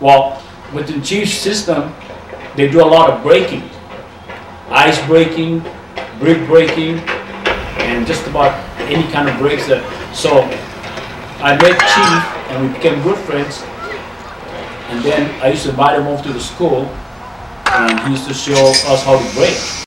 Well, within Chief's system, they do a lot of breaking. Ice breaking, brick breaking, and just about any kind of breaks that. So I met Chief and we became good friends. And then I used to invite him over to the school and he used to show us how to break.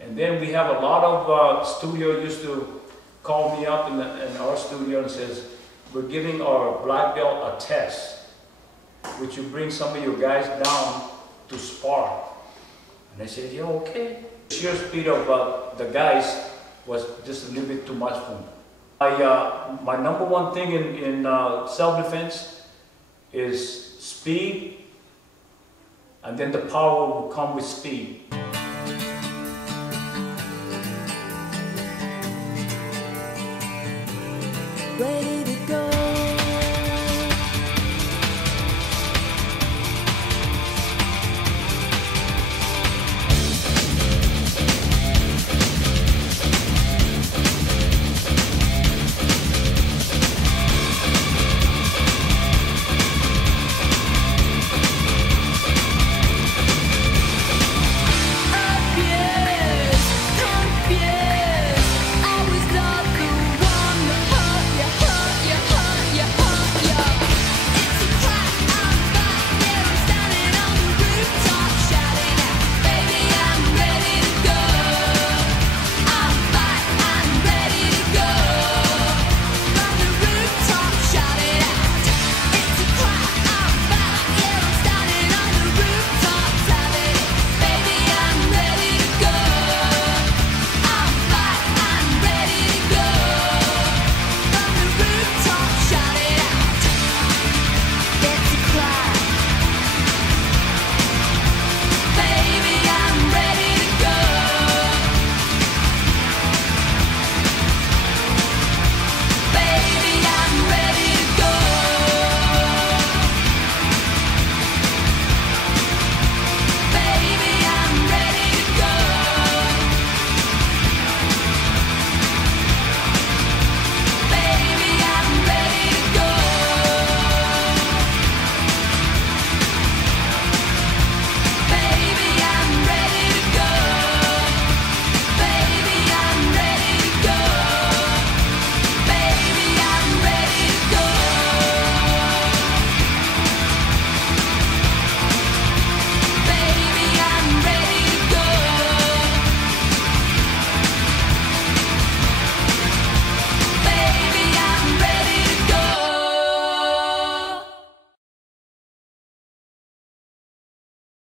And then we have a lot of studio used to call me up in our studio and says, we're giving our black belt a test. Would you bring some of your guys down to spar? And I said, yeah, okay. The sheer speed of the guys was just a little bit too much for me. My number one thing in self-defense is speed, and then the power will come with speed.